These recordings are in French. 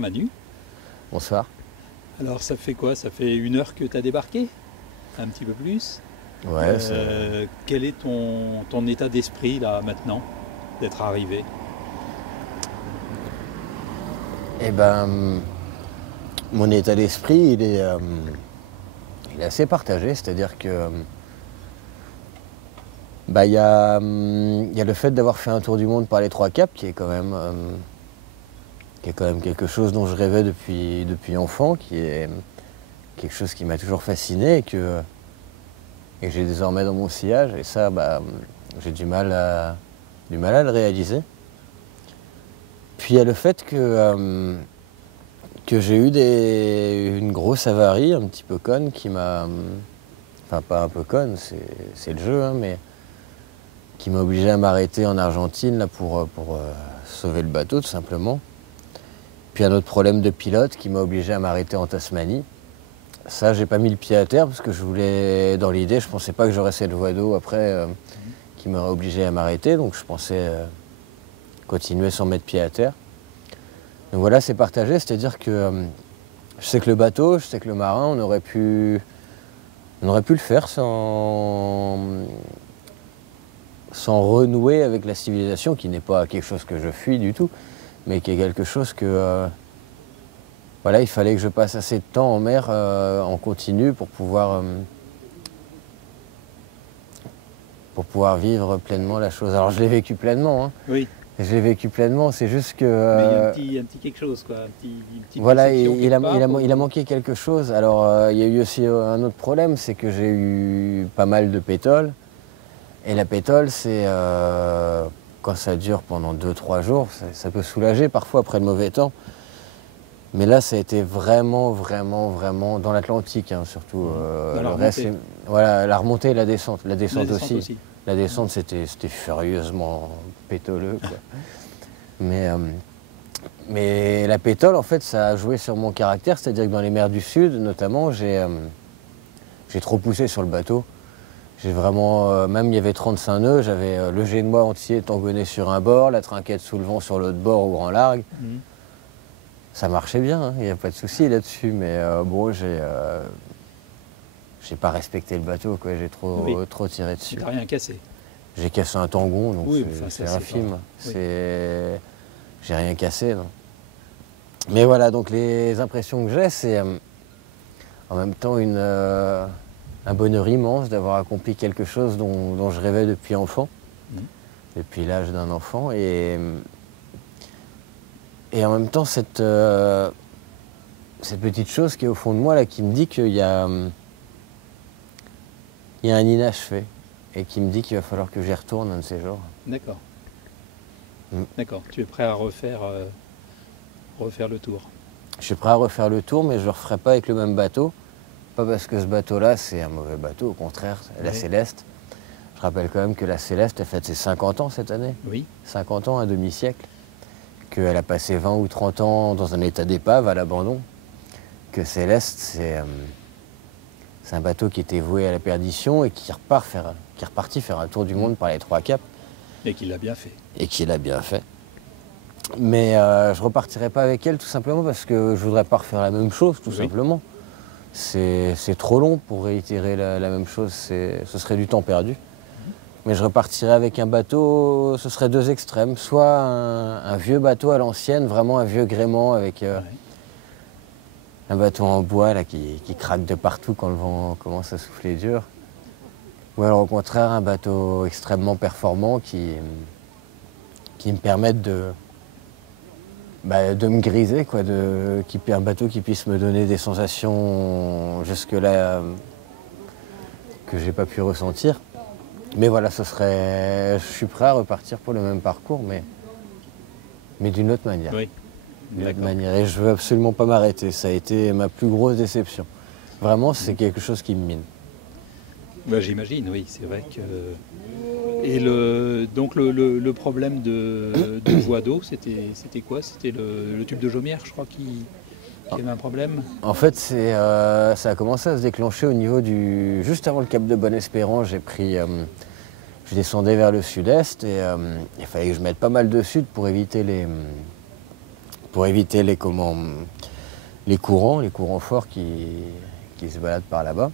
Bonjour Manu. Bonsoir. Alors ça fait quoi? Ça fait 1 heure que tu as débarqué? Un petit peu plus? Ouais, Quel est ton état d'esprit là maintenant d'être arrivé? eh ben, mon état d'esprit, il est assez partagé, c'est-à-dire que il y a le fait d'avoir fait un tour du monde par les trois caps, qui est quand même quelque chose dont je rêvais depuis enfant, qui est quelque chose qui m'a toujours fasciné et que j'ai désormais dans mon sillage. Et ça, j'ai du mal à le réaliser. Puis il y a le fait que j'ai eu une grosse avarie un petit peu conne qui m'a... Enfin, pas un peu conne, c'est le jeu, hein, mais qui m'a obligé à m'arrêter en Argentine là, pour sauver le bateau, tout simplement. Puis un autre problème de pilote qui m'a obligé à m'arrêter en Tasmanie. Ça, j'ai pas mis le pied à terre parce que je voulais, dans l'idée, je pensais pas que j'aurais cette voie d'eau après qui m'aurait obligé à m'arrêter, donc je pensais continuer sans mettre pied à terre. Donc voilà, c'est partagé, c'est-à-dire que je sais que le bateau, je sais que le marin, on aurait pu le faire sans renouer avec la civilisation, qui n'est pas quelque chose que je fuis du tout, mais qui est quelque chose que voilà, il fallait que je passe assez de temps en mer en continu pour pouvoir vivre pleinement la chose. Alors je l'ai vécu pleinement, hein. Oui, Je l'ai vécu pleinement, c'est juste que... mais il y a un petit quelque chose, quoi, une petite voilà, déception il a, quelque il a- part, il a manqué quelque chose. Alors il y a eu aussi un autre problème, c'est que j'ai eu pas mal de pétole. Et la pétole, c'est quand ça dure pendant 2-3 jours, ça peut soulager parfois après le mauvais temps. Mais là, ça a été vraiment, vraiment, vraiment dans l'Atlantique, hein, surtout. Dans la le reste, remontée. voilà, la remontée et la descente. La descente, La descente aussi. La descente, c'était furieusement pétoleux, quoi. Mais la pétole, en fait, ça a joué sur mon caractère. C'est-à-dire que dans les mers du Sud, notamment, j'ai trop poussé sur le bateau. J'ai vraiment, même il y avait 35 nœuds, j'avais le génois entier tangonné sur un bord, la trinquette sous le vent sur l'autre bord au grand largue. Mhm. Ça marchait bien, hein, il n'y a pas de souci là-dessus, mais bon, j'ai pas respecté le bateau, quoi. J'ai Oui. trop tiré dessus. Tu n'as rien cassé. J'ai cassé un tangon, donc Oui, c'est enfin, ça, c'est infime. pas- oui. J'ai rien cassé, non. Mais voilà, donc les impressions que j'ai, c'est en même temps un bonheur immense d'avoir accompli quelque chose dont je rêvais depuis enfant, Mhm. depuis l'âge d'un enfant, et en même temps cette petite chose qui est au fond de moi là, qui me dit qu'il y a un inachevé et qui me dit qu'il va falloir que j'y retourne un de ces jours. D'accord. Mm. D'accord. Tu es prêt à refaire le tour. Je suis prêt à refaire le tour, mais je ne le referai pas avec le même bateau. Pas parce que ce bateau-là, c'est un mauvais bateau, au contraire, la Ouais. Céleste. Je rappelle quand même que la Céleste a fait ses 50 ans cette année. Oui. 50 ans, un demi-siècle. Qu'elle a passé 20 ou 30 ans dans un état d'épave, à l'abandon. Que Céleste, c'est un bateau qui était voué à la perdition et qui est reparti faire un tour du monde par les trois caps. Et qu'il l'a bien fait. Et qui l'a bien fait. Mais je repartirai pas avec elle tout simplement parce que je voudrais pas refaire la même chose, tout Oui. simplement. C'est trop long pour réitérer la même chose, ce serait du temps perdu. Mais je repartirais avec un bateau, ce serait deux extrêmes. Soit un vieux bateau à l'ancienne, vraiment un vieux gréement avec Ouais. un bateau en bois là, qui craque de partout quand le vent commence à souffler dur. Ou alors au contraire un bateau extrêmement performant qui me permette de me griser, quoi, un bateau qui puisse me donner des sensations jusque-là que j'ai pas pu ressentir. Mais voilà, je suis prêt à repartir pour le même parcours, mais d'une autre manière. Oui. D'une autre D'accord. manière. Et je veux absolument pas m'arrêter. Ça a été ma plus grosse déception. Vraiment, c'est quelque chose qui me mine. Bah, j'imagine, oui, c'est vrai que. Et donc le problème de voie d'eau, c'était quoi? C'était le tube de chaumière, je crois, qui avait un problème. En fait, ça a commencé à se déclencher au niveau juste avant le cap de Bonne-Espérance, je descendais vers le sud-est et il fallait que je mette pas mal de sud pour éviter pour éviter les courants forts qui se baladent par là-bas.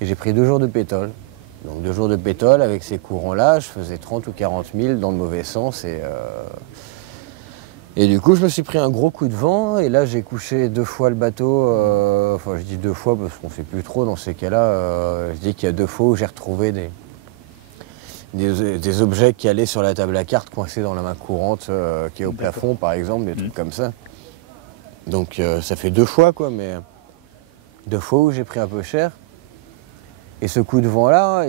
Et j'ai pris 2 jours de pétole. Donc 2 jours de pétole, avec ces courants-là, je faisais 30 ou 40 000 dans le mauvais sens. Et du coup, je me suis pris un gros coup de vent. Et là, j'ai couché 2 fois le bateau. Enfin, je dis 2 fois parce qu'on ne sait plus trop dans ces cas-là. Je dis qu'il y a 2 fois où j'ai retrouvé des objets qui allaient sur la table à cartes coincés dans la main courante qui est au plafond, par exemple, des trucs comme ça. Donc ça fait 2 fois, quoi, mais 2 fois où j'ai pris un peu cher. Et ce coup de vent-là,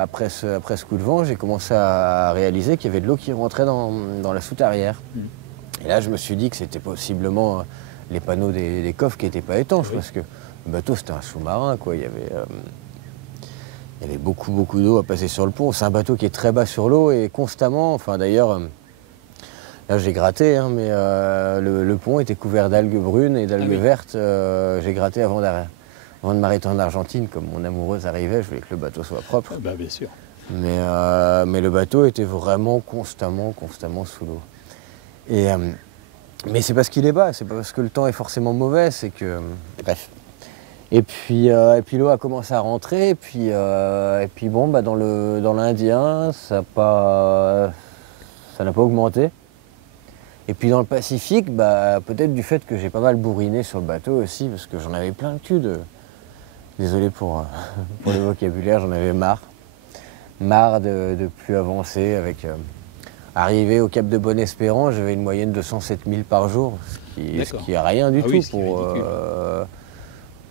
après ce coup de vent, j'ai commencé à réaliser qu'il y avait de l'eau qui rentrait dans la soute arrière. Et là, je me suis dit que c'était possiblement les panneaux des coffres qui n'étaient pas étanches, parce que le bateau, c'était un sous-marin, quoi. Il y avait beaucoup d'eau à passer sur le pont. C'est un bateau qui est très bas sur l'eau et constamment, enfin d'ailleurs, là j'ai gratté, hein, mais le pont était couvert d'algues brunes et d'algues vertes. J'ai gratté avant de m'arrêter en Argentine, comme mon amoureuse arrivait, je voulais que le bateau soit propre. Bah, bien sûr. Mais le bateau était vraiment constamment sous l'eau. Mais c'est parce qu'il est bas, c'est pas parce que le temps est forcément mauvais, c'est que... Bref. Et puis l'eau a commencé à rentrer, et puis bon, bah dans l'Indien, ça n'a pas augmenté. Et puis dans le Pacifique, bah, peut-être du fait que j'ai pas mal bourriné sur le bateau aussi, parce que j'en avais plein le cul de... Désolé pour le vocabulaire, j'en avais marre. Marre de plus avancer avec... Arrivé au Cap de Bonne-Espérance, j'avais une moyenne de 107 000 par jour, ce qui est rien du tout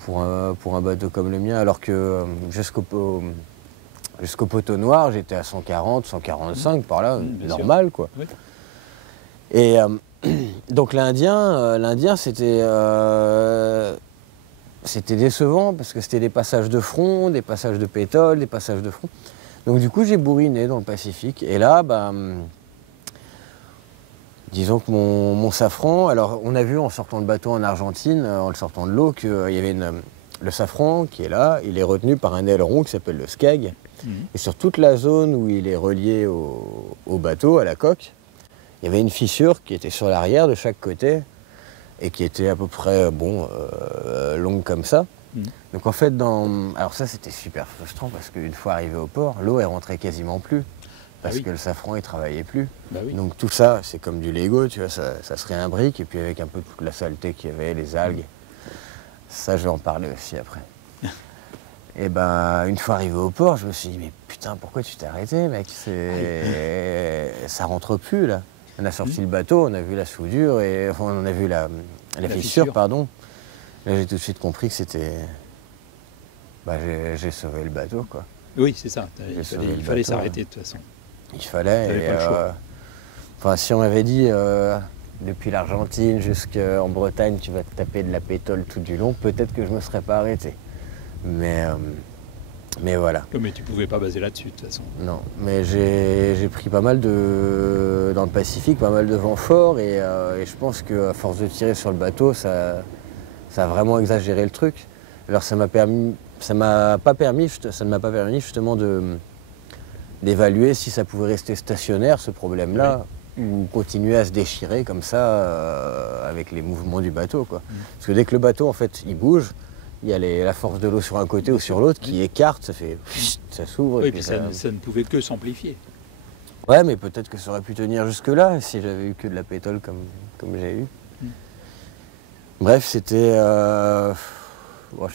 pour un bateau comme le mien, alors que jusqu'au poteau noir, j'étais à 140, 145 par là, normal quoi. Oui. Et donc l'Indien c'était décevant parce que c'était des passages de front, des passages de pétole, des passages de front. Donc du coup j'ai bourriné dans le Pacifique et là bah, disons que mon safran, alors on a vu en sortant le bateau en Argentine, en le sortant de l'eau, qu'il y avait le safran qui est là, il est retenu par un aileron qui s'appelle le skeg. Et sur toute la zone où il est relié au bateau, à la coque, il y avait une fissure qui était sur l'arrière de chaque côté et qui était à peu près longue comme ça. Donc en fait, alors ça c'était super frustrant parce qu'une fois arrivé au port, l'eau elle rentrait quasiment plus. Parce que le safran, il travaillait plus. Bah oui. Donc tout ça, c'est comme du Lego, tu vois, ça se réimbrique. Et puis avec un peu toute la saleté qu'il y avait, les algues, ça, je vais en parler aussi après. Et ben, une fois arrivé au port, je me suis dit, mais putain, pourquoi tu t'es arrêté, mec? Ça rentre plus, là. On a sorti le bateau, on a vu la soudure, enfin, on a vu la fissure, pardon. Là, j'ai tout de suite compris que c'était... Bah, j'ai sauvé le bateau, quoi. Oui, c'est ça. Il fallait s'arrêter de toute façon. Il fallait. Enfin, si on m'avait dit depuis l'Argentine jusqu'en Bretagne, tu vas te taper de la pétole tout du long, peut-être que je ne me serais pas arrêté. Mais voilà. Mais tu ne pouvais pas baser là-dessus de toute façon. Non, mais j'ai pris pas mal dans le Pacifique, pas mal de vent fort, et je pense qu'à force de tirer sur le bateau, ça a vraiment exagéré le truc. Alors ça ne m'a pas permis justement d'évaluer si ça pouvait rester stationnaire, ce problème-là, ou continuer à se déchirer comme ça avec les mouvements du bateau, quoi. Parce que dès que le bateau, en fait, il bouge, il y a la force de l'eau sur un côté ou sur l'autre qui écarte, ça s'ouvre. Oui, et puis ça ne pouvait que s'amplifier. Ouais, mais peut-être que ça aurait pu tenir jusque-là si j'avais eu que de la pétole comme j'ai eu. Bref, c'était... je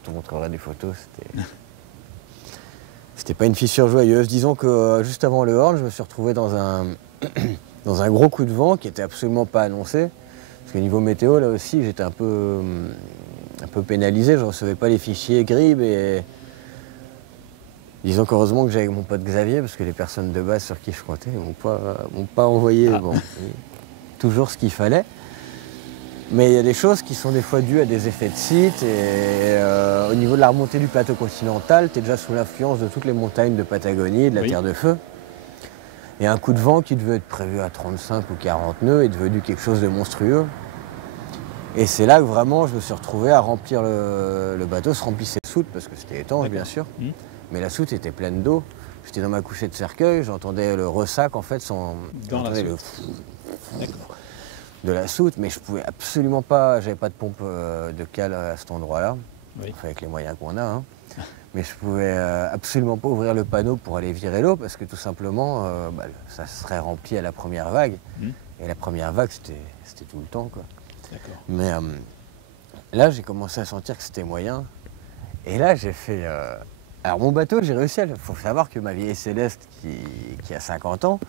te montrerai des photos, c'était pas une fissure joyeuse. Disons que juste avant le Horn, je me suis retrouvé dans un gros coup de vent qui était absolument pas annoncé. Parce que niveau météo, là aussi, j'étais un peu pénalisé, je recevais pas les fichiers GRIB et... Disons qu'heureusement que j'avais mon pote Xavier, parce que les personnes de base sur qui je comptais m'ont pas envoyé toujours ce qu'il fallait. Mais il y a des choses qui sont des fois dues à des effets de site et au niveau de la remontée du plateau continental, tu es déjà sous l'influence de toutes les montagnes de Patagonie, de la Terre de Feu. Et un coup de vent qui devait être prévu à 35 ou 40 nœuds est devenu quelque chose de monstrueux. Et c'est là que vraiment je me suis retrouvé à remplir le bateau, se remplissait de soute parce que c'était étanche bien sûr. Mais la soute était pleine d'eau. J'étais dans ma couchette de cercueil, j'entendais le ressac en fait dans la soute. de la soute, mais je pouvais absolument pas, j'avais pas de pompe de cale à cet endroit-là, Oui. enfin, avec les moyens qu'on a, hein. Mais je pouvais absolument pas ouvrir le panneau pour aller virer l'eau parce que tout simplement, ça serait rempli à la première vague. Et la première vague, c'était tout le temps, quoi. D'accord. Mais là, j'ai commencé à sentir que c'était moyen. Et là, j'ai fait... Alors mon bateau, j'ai réussi à... Il faut savoir que ma vieille Céleste, qui a 50 ans,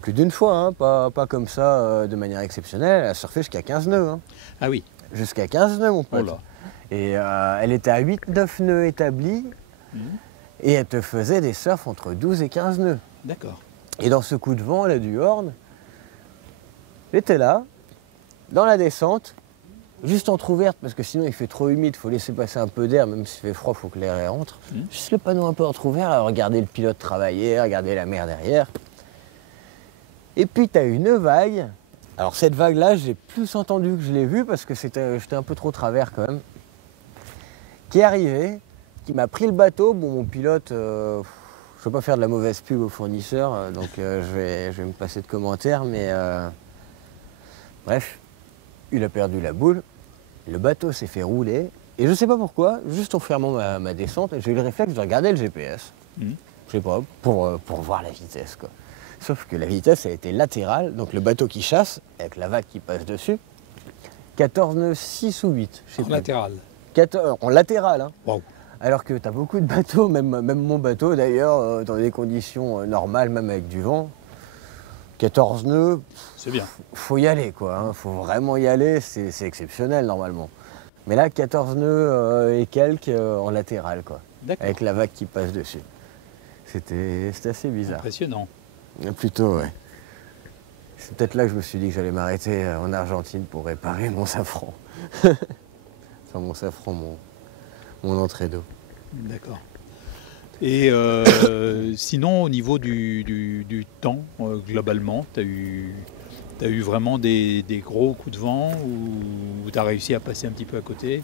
plus d'une fois, hein, pas comme ça, de manière exceptionnelle, elle a surfé jusqu'à 15 nœuds. Hein. Ah oui. Jusqu'à 15 nœuds, mon Oh pote. là. Et elle était à 8-9 nœuds établis. Et elle te faisait des surfs entre 12 et 15 nœuds. D'accord. Et dans ce coup de vent, là, du Horn, j'étais là, dans la descente, juste entrouverte, parce que sinon il fait trop humide, il faut laisser passer un peu d'air, même s'il fait froid, il faut que l'air rentre. Juste le panneau un peu entrouvert, à regarder le pilote travailler, à regarder la mer derrière. Et puis tu as une vague. Alors cette vague-là, j'ai plus entendu que je l'ai vue, parce que j'étais un peu trop travers quand même, qui est arrivée, qui m'a pris le bateau. Bon, mon pilote, je ne veux pas faire de la mauvaise pub aux fournisseurs, donc je vais me passer de commentaires, mais bref, il a perdu la boule, le bateau s'est fait rouler, et je ne sais pas pourquoi, juste en fermant ma descente, j'ai eu le réflexe de regarder le GPS, je sais pas, pour voir la vitesse, quoi. Sauf que la vitesse, elle était latérale, donc le bateau qui chasse, avec la vague qui passe dessus, 14 nœuds, 6 ou 8, je sais En pas. latéral. En latéral, hein. Wow. Alors que tu as beaucoup de bateaux, même mon bateau d'ailleurs, dans des conditions normales, même avec du vent, 14 nœuds, C'est bien. faut y aller, quoi. Hein. Faut vraiment y aller, c'est exceptionnel normalement. Mais là, 14 nœuds et quelques en latéral, quoi. D'accord. Avec la vague qui passe dessus. C'était assez bizarre. Impressionnant. Plutôt, ouais. C'est peut-être là que je me suis dit que j'allais m'arrêter en Argentine pour réparer mon safran. Enfin, mon safran, mon entrée d'eau. D'accord. Et sinon, au niveau du temps, globalement, tu as eu vraiment des gros coups de vent ou tu as réussi à passer un petit peu à côté?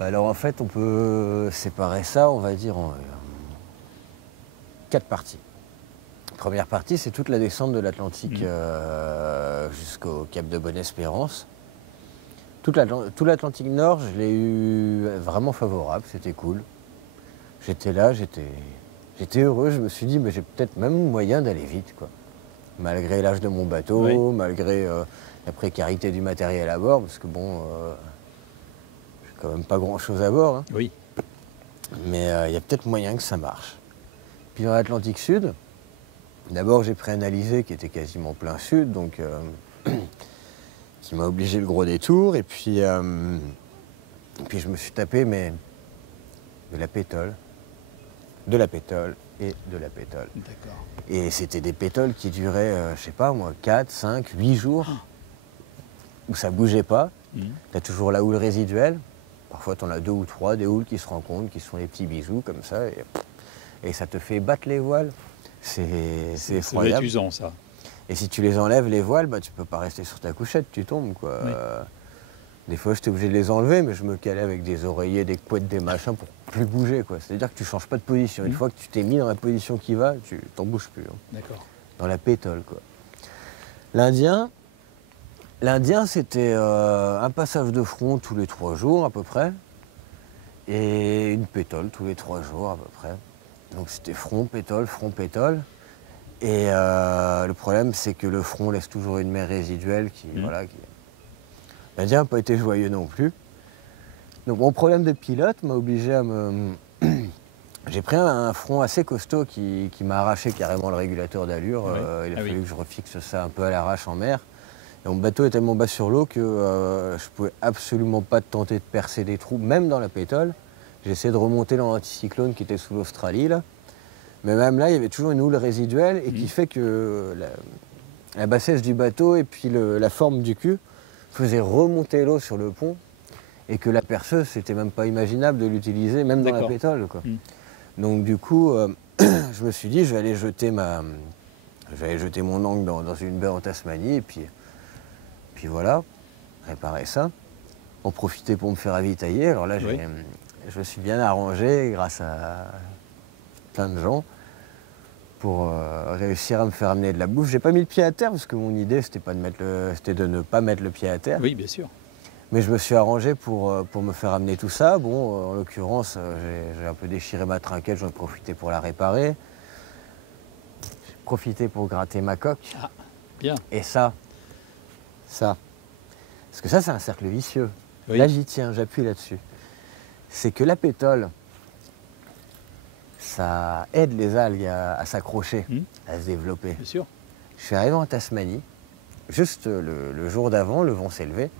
Alors en fait, on peut séparer ça, on va dire, en 4 parties. Première partie, c'est toute la descente de l'Atlantique jusqu'au Cap de Bonne-Espérance. Tout l'Atlantique Nord, je l'ai eu vraiment favorable, c'était cool. J'étais là, j'étais heureux, je me suis dit, mais j'ai peut-être même moyen d'aller vite, quoi. Malgré l'âge de mon bateau, Oui. malgré la précarité du matériel à bord, parce que bon, j'ai quand même pas grand-chose à bord, hein. Oui. Mais il y a peut-être moyen que ça marche. Puis dans l'Atlantique Sud, d'abord j'ai pris un alizé qui était quasiment plein sud, donc qui m'a obligé le gros détour, et puis je me suis tapé de la pétole et de la pétole. D'accord. Et c'était des pétoles qui duraient, je sais pas moi, 4, 5, 8 jours, où ça bougeait pas. Tu as toujours la houle résiduelle. Parfois tu en as 2 ou 3, des houles qui se rencontrent, qui sont des petits bisous comme ça, et ça te fait battre les voiles. C'est Ça doit être effroyable. usant, ça. Et si tu les enlèves, les voiles, tu peux pas rester sur ta couchette, tu tombes, quoi. Oui. Des fois, j'étais obligé de les enlever, mais je me calais avec des oreillers, des couettes, des machins pour plus bouger, quoi. C'est-à-dire que tu changes pas de position. Une fois que tu t'es mis dans la position qui va, tu t'en bouges plus, hein. D'accord. Dans la pétole, quoi. L'Indien, c'était un passage de front tous les 3 jours, à peu près, et une pétole tous les 3 jours, à peu près. Donc c'était front, pétole, front, pétole. Et le problème, c'est que le front laisse toujours une mer résiduelle qui... L'Indien n'a pas été joyeux non plus. Donc mon problème de pilote m'a obligé à me... J'ai pris un front assez costaud qui m'a arraché carrément le régulateur d'allure. Oui. Il a fallu que je refixe ça un peu à l'arrache en mer. Et mon bateau est tellement bas sur l'eau que je pouvais absolument pas tenter de percer des trous, même dans la pétole. J'ai essayé de remonter dans l'anticyclone qui était sous l'Australie, là. Mais même là, il y avait toujours une houle résiduelle et qui fait que la bassesse du bateau et puis la forme du cul faisaient remonter l'eau sur le pont et que la perceuse, c'était même pas imaginable de l'utiliser, même dans la pétole, quoi. Donc du coup, je me suis dit, je vais aller jeter mon ancre dans une baie en Tasmanie et puis voilà, réparer ça, en profiter pour me faire ravitailler. Alors là, je me suis bien arrangé grâce à plein de gens pour réussir à me faire amener de la bouffe. J'ai pas mis le pied à terre parce que mon idée c'était de ne pas mettre le pied à terre. Oui, bien sûr. Mais je me suis arrangé pour me faire amener tout ça. Bon, en l'occurrence, j'ai un peu déchiré ma trinquette, j'en ai profité pour la réparer. J'ai profité pour gratter ma coque. Ah, bien. Et ça. Parce que ça, c'est un cercle vicieux. Oui. Là, j'y tiens, j'appuie là-dessus. C'est que la pétole, ça aide les algues à s'accrocher, à se développer. Bien sûr. Je suis arrivé en Tasmanie, juste le jour d'avant, le vent s'est levé.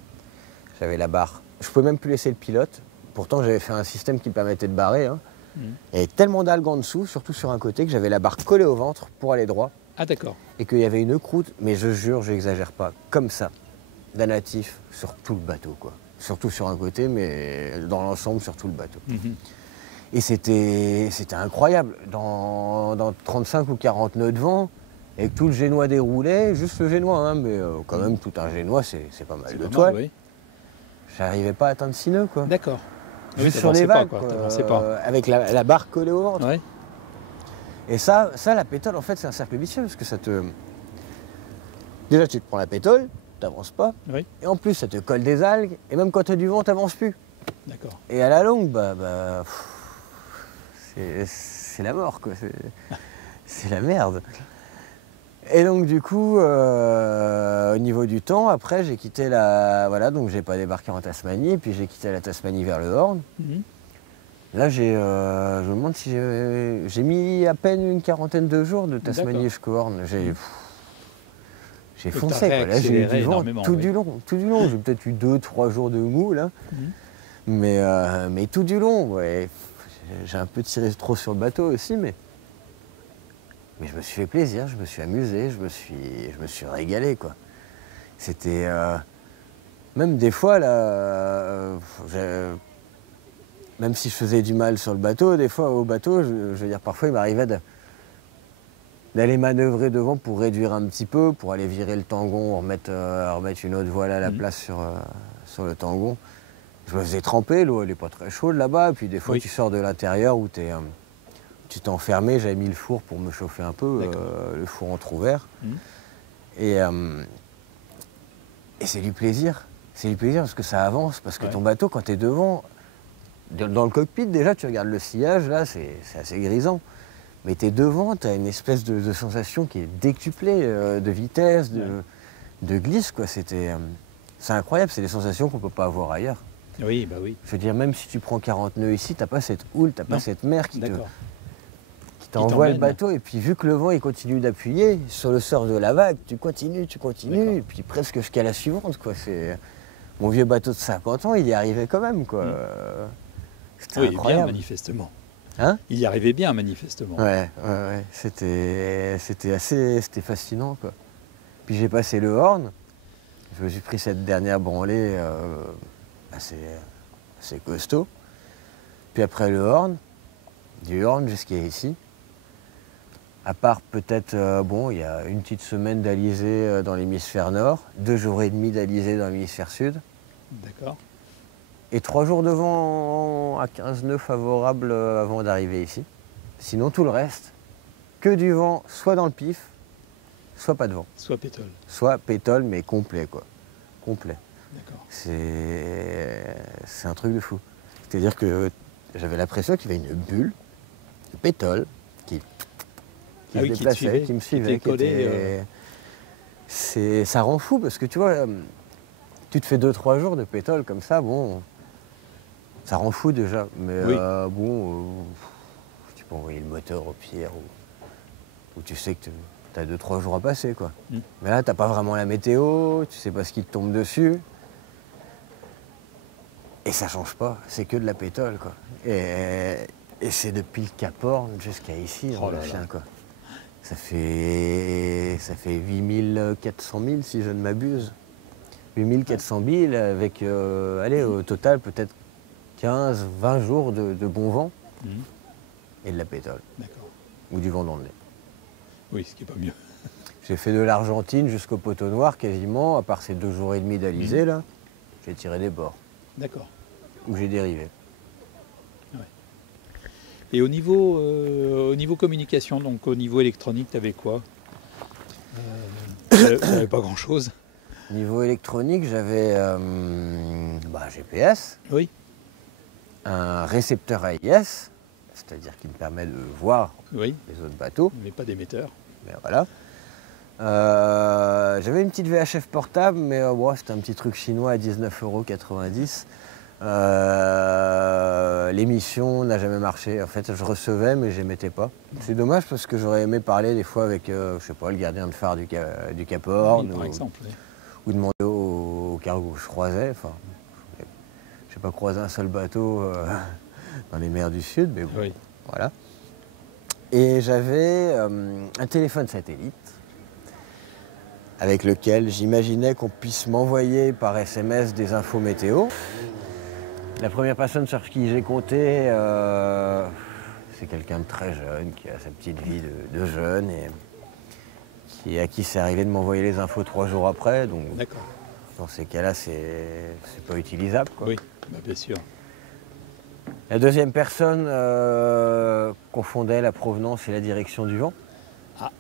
J'avais la barre. Je pouvais même plus laisser le pilote. Pourtant, j'avais fait un système qui me permettait de barrer. Hein. Il y avait tellement d'algues en dessous, surtout sur un côté, que j'avais la barre collée au ventre pour aller droit. Ah, d'accord. Et qu'il y avait une croûte, mais je jure, je n'exagère pas, comme ça, d'un natif sur tout le bateau, quoi. Surtout sur un côté, mais dans l'ensemble, sur tout le bateau. Et c'était incroyable. Dans 35 ou 40 nœuds de vent, avec tout le génois déroulé, juste le génois, hein, mais quand même, tout un génois, c'est pas mal de toile. Oui. J'arrivais pas à atteindre 6 nœuds, quoi. D'accord. Juste sur les vagues, quoi. T'avançais pas. Avec la barre collée au ventre. Ouais. Et ça, la pétole, en fait, c'est un cercle vicieux, parce que ça te... Déjà, tu te prends la pétole, t'avances pas. Oui. Et en plus, ça te colle des algues, et même quand t'as du vent, t'avances plus. D'accord. Et à la longue, c'est la mort, quoi. C'est la merde. Et donc du coup, au niveau du temps, après j'ai quitté voilà, donc j'ai pas débarqué en Tasmanie, puis j'ai quitté la Tasmanie vers le Horn. Là, je me demande si j'ai mis à peine une quarantaine de jours de Tasmanie jusqu'au Horn. J'ai foncé, quoi. Là, j'ai eu du vent tout du long. J'ai peut-être eu 2-3 jours de mou, là. Mais tout du long, ouais. J'ai un peu tiré trop sur le bateau aussi, mais je me suis fait plaisir, je me suis amusé, je me suis régalé, quoi. C'était... même des fois, là... même si je faisais du mal sur le bateau, des fois, au bateau, je veux dire, parfois, il m'arrivait d'aller manœuvrer devant pour réduire un petit peu, pour aller virer le tangon, remettre une autre voile à la place sur le tangon. Je me faisais tremper, l'eau, elle n'est pas très chaude là-bas, puis des fois, tu sors de l'intérieur où tu t'es enfermé, j'avais mis le four pour me chauffer un peu, le four entrouvert. Et c'est du plaisir. C'est du plaisir parce que ça avance, parce que ton bateau, quand tu es devant, dans le cockpit, déjà, tu regardes le sillage, là, c'est assez grisant. Mais tu es devant, tu as une espèce de sensation qui est décuplée, de vitesse, de glisse, quoi. C'est incroyable, c'est des sensations qu'on ne peut pas avoir ailleurs. Oui, bah oui. Je veux dire, même si tu prends 40 nœuds ici, tu n'as pas cette houle, tu n'as pas cette mer qui t'envoie le bateau, et puis vu que le vent il continue d'appuyer sur le sort de la vague, tu continues, et puis presque jusqu'à la suivante, quoi. Mon vieux bateau de 50 ans, il y arrivait quand même, quoi. C'était incroyable. Bien, manifestement. Hein? Il y arrivait bien, manifestement. Ouais. C'était fascinant, quoi. Puis j'ai passé le Horn, je me suis pris cette dernière branlée assez costaud. Puis après le Horn, du Horn jusqu'à ici, à part peut-être, il y a une petite semaine d'alizé dans l'hémisphère nord, 2 jours et demi d'alizé dans l'hémisphère sud. D'accord. Et 3 jours de vent à 15 nœuds favorables avant d'arriver ici. Sinon, tout le reste, que du vent, soit dans le pif, soit pas de vent. Soit pétole. Soit pétole, mais complet, quoi. Complet. D'accord. C'est un truc de fou. C'est-à-dire que j'avais l'impression qu'il y avait une bulle de pétole qui se déplaçait, qui me suivait. Ça rend fou parce que tu vois, tu te fais 2-3 jours de pétole comme ça, bon, ça rend fou déjà. Mais tu peux envoyer le moteur au pire ou tu sais que tu as 2-3 jours à passer, quoi. Mais là, t'as pas vraiment la météo, tu sais pas ce qui te tombe dessus. Et ça change pas, c'est que de la pétole, quoi. Et c'est depuis le Cap Horn jusqu'à ici, on le chien, quoi. Ça fait 8400 milles, si je ne m'abuse. 8400 milles avec, au total, peut-être 15-20 jours de bon vent et de la pétole. D'accord. Ou du vent dans le nez. Oui, ce qui n'est pas mieux. J'ai fait de l'Argentine jusqu'au Poteau Noir quasiment, à part ces 2 jours et demi d'alizé, là, j'ai tiré des bords. D'accord. Où j'ai dérivé. Ouais. Et au niveau communication, donc au niveau électronique, tu avais quoi? J'avais pas grand-chose. Niveau électronique, j'avais GPS, Oui, un récepteur AIS, c'est-à-dire qui me permet de voir oui, les autres bateaux. mais pas d'émetteur. Mais voilà. J'avais une petite VHF portable, mais c'était un petit truc chinois à 19,90 €. L'émission n'a jamais marché. En fait, je recevais, mais je n'émettais pas. C'est dommage parce que j'aurais aimé parler des fois avec, je sais pas, le gardien de phare du Cap Horn, Oui, par exemple. Oui. ou demander au cargo que je croisais. Enfin, je n'ai pas croisé un seul bateau dans les mers du Sud, mais bon, Oui. voilà. Et j'avais un téléphone satellite avec lequel j'imaginais qu'on puisse m'envoyer par SMS des infos météo. La première personne sur qui j'ai compté, c'est quelqu'un de très jeune, qui a sa petite vie de jeune et à qui c'est arrivé de m'envoyer les infos 3 jours après. Donc D'accord. dans ces cas-là, c'est pas utilisable, quoi. Oui, bah, bien sûr. La deuxième personne confondait la provenance et la direction du vent. Ah.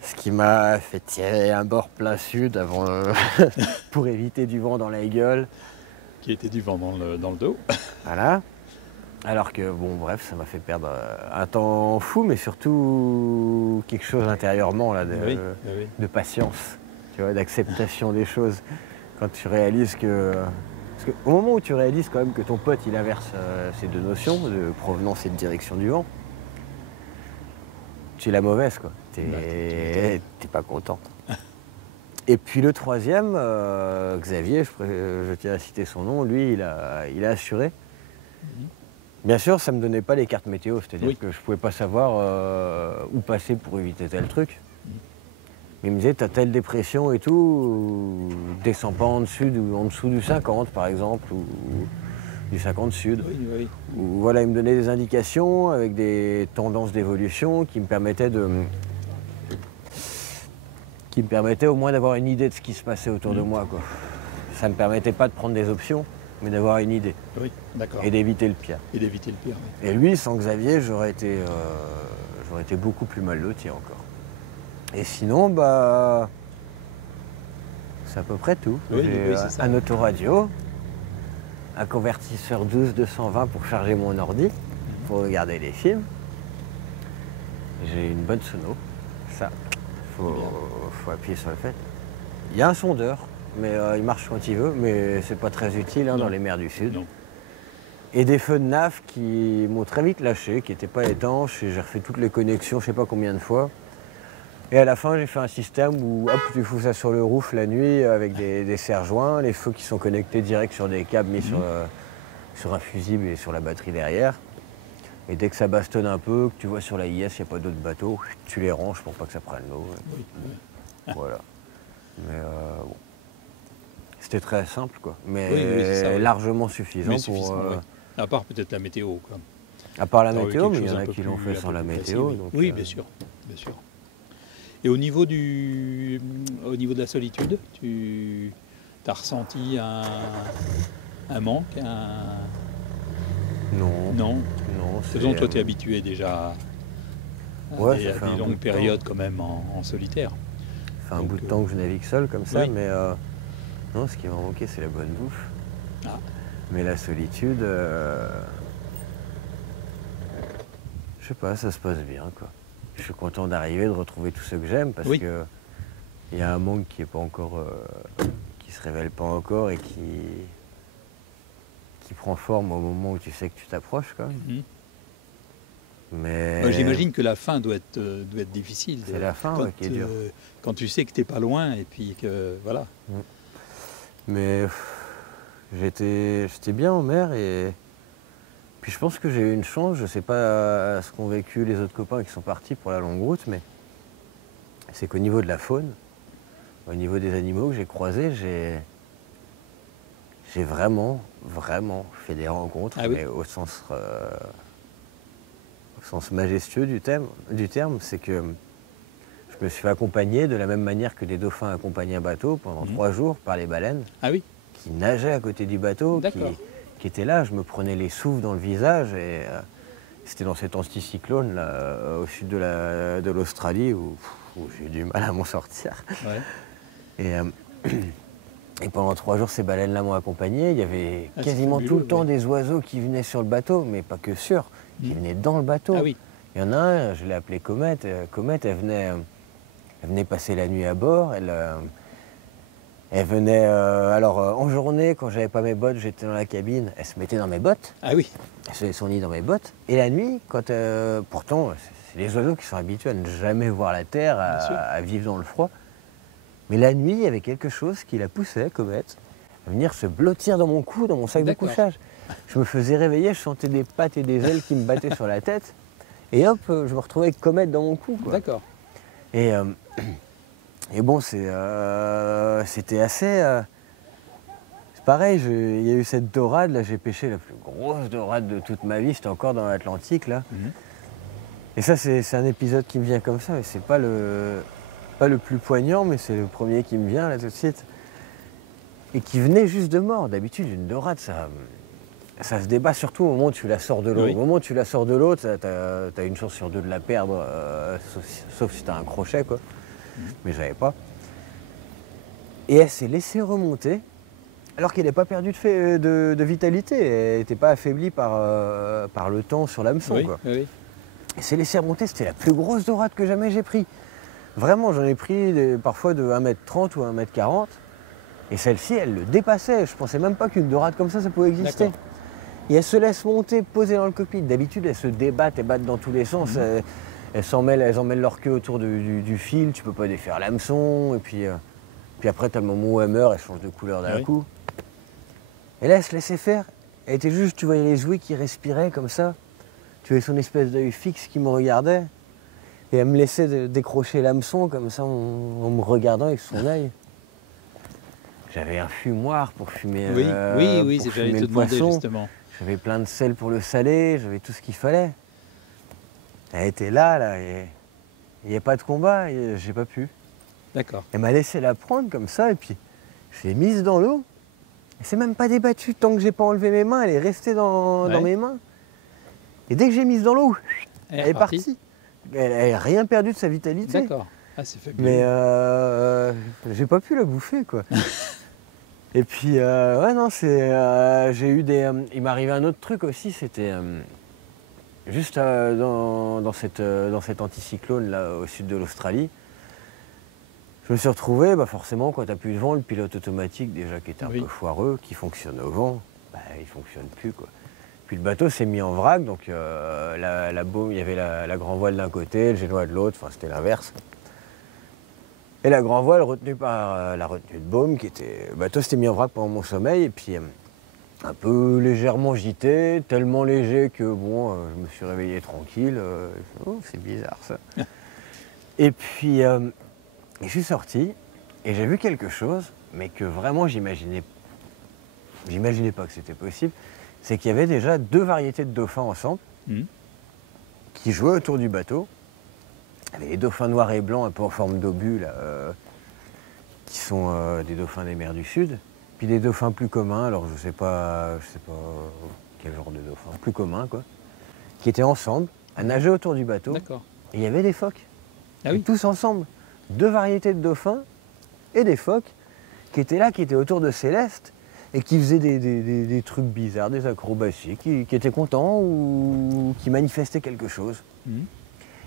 Ce qui m'a fait tirer un bord plein sud avant, pour éviter du vent dans la gueule. Qui était du vent dans le dos. Voilà. Alors que, bon, bref, ça m'a fait perdre un temps fou, mais surtout quelque chose intérieurement là, Oui, oui. de patience, tu vois, d'acceptation des choses. Quand tu réalises que... Parce qu'au moment où tu réalises quand même que ton pote, il inverse ces deux notions de provenance et de direction du vent, tu es la mauvaise, quoi. T'es pas content. Et puis le troisième, Xavier, je tiens à citer son nom, lui, il a assuré. Bien sûr, ça ne me donnait pas les cartes météo, c'est-à-dire que je ne pouvais pas savoir où passer pour éviter tel truc. Mais il me disait, t'as telle dépression et tout, descends pas en dessous du 50 par exemple, ou du 50 sud. Oui, oui. Ou, voilà, il me donnait des indications avec des tendances d'évolution qui me permettaient au moins d'avoir une idée de ce qui se passait autour de moi, quoi. Ça ne me permettait pas de prendre des options, mais d'avoir une idée. Oui, d'accord. Et d'éviter le pire. Et d'éviter le pire, oui. Et lui, sans Xavier, j'aurais été beaucoup plus mal loti encore. Et sinon, c'est à peu près tout. Oui, J'ai oui, c'est ça. un autoradio, un convertisseur 12-220 pour charger mon ordi, pour regarder les films. J'ai une bonne sono, ça, faut appuyer sur le fait. Il y a un sondeur, mais il marche quand il veut, mais c'est pas très utile dans les mers du Sud. Non. Et des feux de naf qui m'ont très vite lâché, qui n'étaient pas étanches, et j'ai refait toutes les connexions, je sais pas combien de fois. Et à la fin, j'ai fait un système où hop, tu fous ça sur le roof la nuit avec des serre-joints, les feux qui sont connectés direct sur des câbles mis sur un fusible et sur la batterie derrière. Et dès que ça bastonne un peu, que tu vois sur la IS, il n'y a pas d'autres bateaux, tu les ranges pour pas que ça prenne l'eau. Oui, oui. Voilà. Mais bon. C'était très simple, quoi. Mais Oui, c'est ça, oui. largement suffisant, Mais suffisant, pour... oui. À part peut-être la météo, quoi. À part la T'aurais eu météo, mais quelque il y en chose a un peu qui l'ont plus- fait un sans peu la plus météo. facile. Donc, Oui, bien sûr, bien sûr. Et au niveau de la solitude, tu as ressenti un manque, Non. Non. Non, De toute façon, toi, tu es habitué déjà à Ouais, des, ça à fait des un bout longues de périodes quand même en solitaire. Ça fait un Donc, bout de temps que je navigue seul comme ça, oui. mais non, ce qui m'a manqué, c'est la bonne bouffe. Ah. Mais la solitude, je sais pas, ça se passe bien, quoi. Je suis content d'arriver, de retrouver tout ce que j'aime, parce Oui. que il y a un manque qui est pas encore, qui se révèle pas encore et qui prend forme au moment où tu sais que tu t'approches, quoi. Mhm. Mais J'imagine que la fin doit être difficile. c'est la fin, quand, ouais, qui est dure. Quand tu sais que t'es pas loin et puis que voilà. Mais j'étais bien en mer et puis je pense que j'ai eu une chance, je sais pas ce qu'ont vécu les autres copains qui sont partis pour la longue route, mais c'est qu'au niveau de la faune, au niveau des animaux que j'ai croisés, j'ai vraiment fait des rencontres, Ah oui. mais au sens majestueux du terme, c'est que je me suis fait accompagner de la même manière que des dauphins accompagnent un bateau pendant 3 jours par les baleines Ah oui. qui nageaient à côté du bateau, D'accord. qui étaient là. Je me prenais les souffles dans le visage C'était dans cet anticyclone là, au sud de l'Australie où j'ai eu du mal à m'en sortir. Ouais. Et, et pendant 3 jours, ces baleines-là m'ont accompagné. Il y avait quasiment fabuleux, tout le temps ouais. des oiseaux qui venaient sur le bateau, mais pas que sur, qui venaient dans le bateau. Ah oui, Il y en a un, je l'ai appelé Comète. Comète, elle venait passer la nuit à bord. Elle venait, en journée, quand j'avais pas mes bottes, j'étais dans la cabine, elle se mettait dans mes bottes, ah oui, elle se faisait son nid dans mes bottes. Et la nuit, pourtant, c'est les oiseaux qui sont habitués à ne jamais voir la terre, Bien sûr. à vivre dans le froid. Mais la nuit, il y avait quelque chose qui la poussait, Comète, à venir se blottir dans mon cou, dans mon sac de D'accord. couchage. Je me faisais réveiller, je sentais des pattes et des ailes qui me battaient sur la tête. Et hop, je me retrouvais avec Comète dans mon cou, quoi. d'accord. Et bon, c'était assez... c'est pareil, il y a eu cette dorade, là, j'ai pêché la plus grosse dorade de toute ma vie, c'était encore dans l'Atlantique, là. Mhm. Et ça, c'est un épisode qui me vient comme ça, mais c'est pas le plus poignant, mais c'est le premier qui me vient, là, tout de suite. Et qui venait juste de mort. D'habitude, une dorade, ça se débat surtout au moment où tu la sors de l'eau. Oui. Au moment où tu la sors de l'eau, t'as une chance sur 2 de la perdre, sauf si t'as un crochet, quoi. Mais j'avais pas. Et elle s'est laissée remonter, alors qu'elle n'est pas perdue de vitalité. Elle n'était pas affaiblie par le temps sur l'hameçon, Oui, quoi. oui. Elle s'est laissée remonter, c'était la plus grosse dorade que jamais j'ai pris. Vraiment, j'en ai pris parfois de 1,30 m ou 1,40 m. Et celle-ci, elle le dépassait. Je pensais même pas qu'une dorade comme ça pouvait exister. D'accord. Et elle se laisse monter, poser dans le cockpit. D'habitude, elles se débattent, elles battent dans tous les sens. Elles emmêlent leur queue autour du fil, tu peux pas défaire l'hameçon. Et puis après, tu as le moment où elle meurt, elle change de couleur d'un Oui. coup. Et là, elle se laissait faire. Elle était juste, tu voyais les ouïes qui respiraient comme ça. Tu voyais son espèce d'œil fixe qui me regardait. Et elle me laissait décrocher l'hameçon comme ça en me regardant avec son œil. J'avais un fumoir pour fumer, Oui, pour j'allais fumer te le demander poisson. justement. J'avais plein de sel pour le saler, j'avais tout ce qu'il fallait. Elle était là, et il n'y a pas de combat, et j'ai pas pu. D'accord. Elle m'a laissé la prendre comme ça, et puis je l'ai mise dans l'eau. Elle s'est même pas débattue tant que j'ai pas enlevé mes mains, elle est restée dans mes mains. Et dès que j'ai mise dans l'eau, elle est partie. Elle n'a rien perdu de sa vitalité. D'accord. Ah, c'est fabuleux. Mais j'ai pas pu la bouffer, quoi. Et puis, ouais, non, j'ai eu il m'est arrivé un autre truc aussi, c'était juste dans cet anticyclone là, au sud de l'Australie. Je me suis retrouvé, forcément, quand t'as plus de vent, le pilote automatique, déjà qui était un peu foireux, qui fonctionne au vent, il fonctionne plus, quoi. Puis le bateau s'est mis en vrac, donc la baume, il y avait la grand voile d'un côté, le génois de l'autre, enfin c'était l'inverse. Et la grand voile retenue par la retenue de baume, le bateau s'était mis en vrac pendant mon sommeil, et puis un peu légèrement gité, tellement léger que bon, je me suis réveillé tranquille. Oh, c'est bizarre ça. Et puis je suis sorti et j'ai vu quelque chose, mais que vraiment j'imaginais pas que c'était possible. C'est qu'il y avait déjà 2 variétés de dauphins ensemble qui jouaient autour du bateau. Il y avait les dauphins noirs et blancs, un peu en forme d'obus, là, qui sont des dauphins des mers du Sud. Puis des dauphins plus communs, alors je sais pas quel genre de dauphins, plus communs, quoi, qui étaient ensemble, à nager autour du bateau. D'accord. Et il y avait des phoques. Ah Et oui. tous ensemble. 2 variétés de dauphins et des phoques qui étaient là, qui étaient autour de Céleste et qui faisaient des trucs bizarres, des acrobaties, qui étaient contents ou qui manifestaient quelque chose.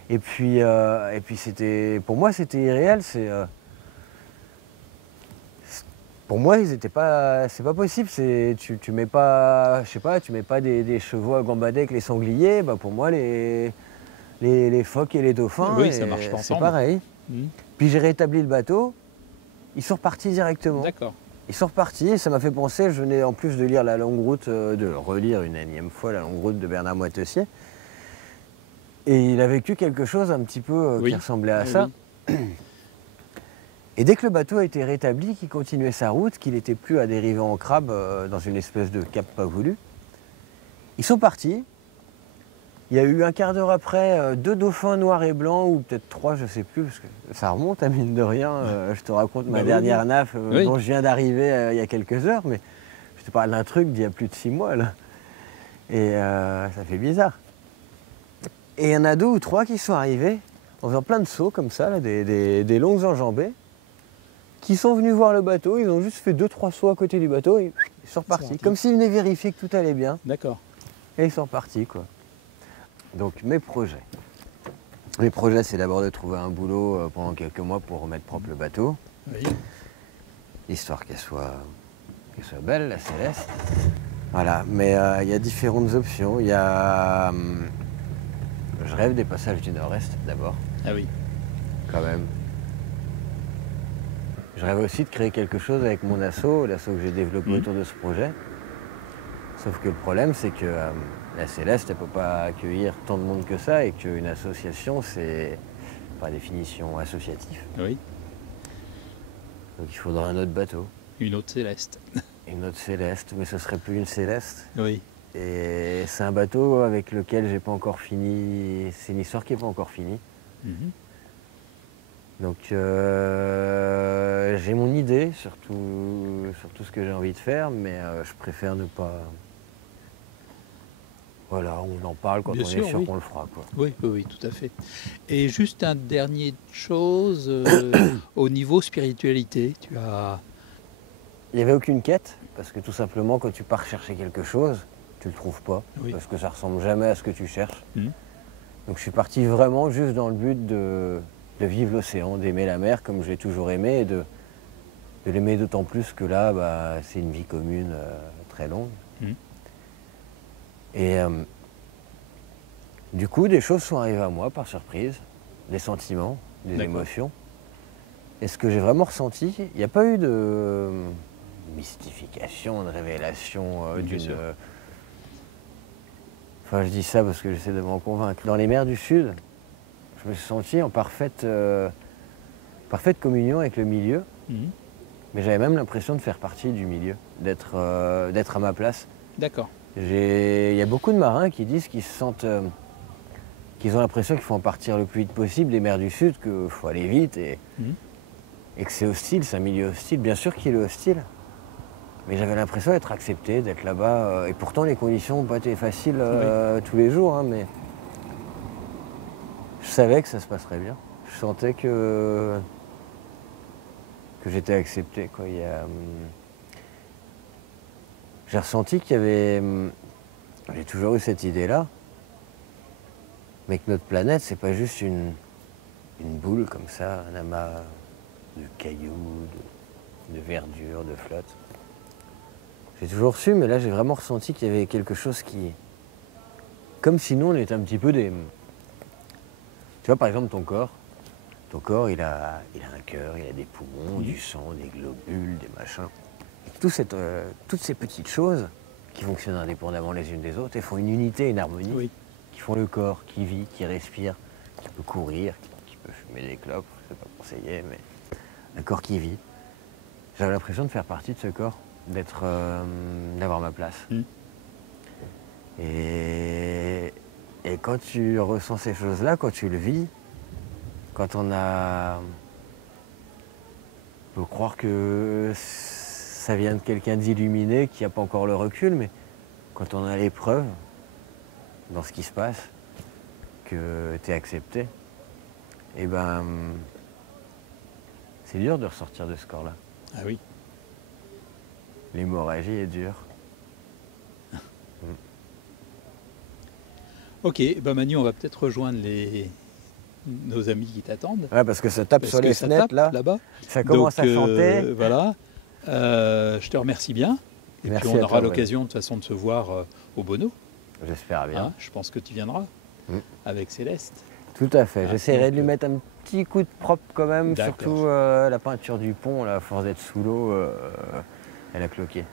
Et puis pour moi c'était irréel. Pour moi c'est pas possible. Tu mets pas, je sais pas, tu mets pas des chevaux à gambader avec les sangliers. Pour moi les phoques et les dauphins, ça marche pas c'est ensemble. pareil. Puis j'ai rétabli le bateau. Ils sont repartis directement. D'accord. Ils sont repartis et ça m'a fait penser, je venais en plus de lire La Longue Route, de relire une énième fois La Longue Route de Bernard Moitessier. Et il a vécu quelque chose un petit peu qui ressemblait à ça. Et dès que le bateau a été rétabli, qu'il continuait sa route, qu'il n'était plus à dériver en crabe dans une espèce de cap pas voulu, ils sont partis. Il y a eu un quart d'heure après 2 dauphins noirs et blancs, ou peut-être 3, je sais plus, parce que ça remonte à mine de rien. Je te raconte ma dernière NAF dont je viens d'arriver il y a quelques heures, mais je te parle d'un truc d'il y a plus de 6 mois là. Et ça fait bizarre. Et il y en a 2 ou 3 qui sont arrivés en faisant plein de sauts comme ça, là, des longues enjambées, qui sont venus voir le bateau, ils ont juste fait 2-3 sauts à côté du bateau et ils sont repartis. Comme s'ils venaient vérifier que tout allait bien. D'accord. Et ils sont repartis, quoi. Donc mes projets. Mes projets, c'est d'abord de trouver un boulot pendant quelques mois pour remettre propre le bateau. Oui. Histoire qu'elle soit belle, la Céleste. Voilà, mais il y a différentes options. Il y a... je rêve des passages du Nord-Est, d'abord, Ah oui. quand même. Je rêve aussi de créer quelque chose avec mon asso, l'asso que j'ai développé autour de ce projet. Sauf que le problème, c'est que la Céleste, elle ne peut pas accueillir tant de monde que ça et qu'une association, c'est par définition associatif. Oui. Donc il faudra un autre bateau. Une autre Céleste. Une autre Céleste, mais ce serait plus une Céleste. Oui. Et c'est un bateau avec lequel j'ai pas encore fini. C'est une histoire qui n'est pas encore finie. Mhm. Donc j'ai mon idée sur tout ce que j'ai envie de faire, mais je préfère ne pas. Voilà, on en parle quand Bien on sûr, est sûr oui. qu'on le fera, quoi. Oui, oui, oui, tout à fait. Et juste un dernier chose, au niveau spiritualité, tu as... Il n'y avait aucune quête, parce que tout simplement, quand tu pars chercher quelque chose, tu le trouves pas, Oui. parce que ça ressemble jamais à ce que tu cherches. Mhm. Donc je suis parti vraiment juste dans le but de vivre l'océan, d'aimer la mer comme je l'ai toujours aimé, et de l'aimer d'autant plus que là, bah, c'est une vie commune très longue. Mhm. Et du coup, des choses sont arrivées à moi par surprise, des sentiments, des D'accord. émotions. Et ce que j'ai vraiment ressenti, il n'y a pas eu de mystification, de révélation Bien d'une... sûr. Enfin, je dis ça parce que j'essaie de m'en convaincre. Dans les mers du Sud, je me suis senti en parfaite communion avec le milieu, Mhm. mais j'avais même l'impression de faire partie du milieu, d'être à ma place. D'accord. Il y a beaucoup de marins qui disent qu'ils se sentent... qu'ils ont l'impression qu'il faut en partir le plus vite possible des mers du Sud, qu'il faut aller vite et que c'est hostile, c'est un milieu hostile. Bien sûr qu'il est hostile, mais j'avais l'impression d'être accepté, d'être là-bas. Et pourtant, les conditions n'ont pas été faciles tous les jours, hein, mais je savais que ça se passerait bien. Je sentais que j'étais accepté, quoi. J'ai ressenti qu'il y avait... J'ai toujours eu cette idée-là, mais que notre planète, c'est pas juste une boule comme ça, un amas de cailloux, de verdure, de flotte. J'ai toujours su, mais là j'ai vraiment ressenti qu'il y avait quelque chose qui... Comme si nous on était un petit peu des... Tu vois par exemple ton corps, il a un cœur, il a des poumons, du sang, des globules, des machins. Et toutes ces petites choses qui fonctionnent indépendamment les unes des autres et font une unité, une harmonie, Oui. qui font le corps, qui vit, qui respire, qui peut courir, qui peut fumer des clopes, c'est pas conseillé, mais un corps qui vit. J'avais l'impression de faire partie de ce corps, d'avoir ma place. Et quand tu ressens ces choses-là, quand tu le vis, quand on a... On peut croire que ça vient de quelqu'un d'illuminé qui n'a pas encore le recul, mais quand on a l'épreuve dans ce qui se passe, que tu es accepté, et ben c'est dur de ressortir de ce corps-là. Ah oui. L'hémorragie est dure. Ok, ben Manu, on va peut-être rejoindre nos amis qui t'attendent. Ouais, parce que ça tape Parce sur que les ça fenêtres tape, là. là-bas. Ça commence Donc, à chanter. Voilà. Je te remercie bien. Et Merci puis on à aura toi, l'occasion de toute façon de se voir au Bono. J'espère bien. Hein, je pense que tu viendras avec Céleste. Tout à fait. Ah, J'essaierai de lui donc, mettre un petit coup de propre quand même, D'accord. surtout la peinture du pont, là, à force d'être sous l'eau, elle a cloqué.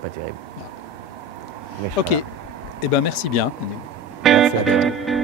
Pas terrible. Mais je Ok. serai là. Eh ben merci bien, Manu. Merci À à toi. bientôt.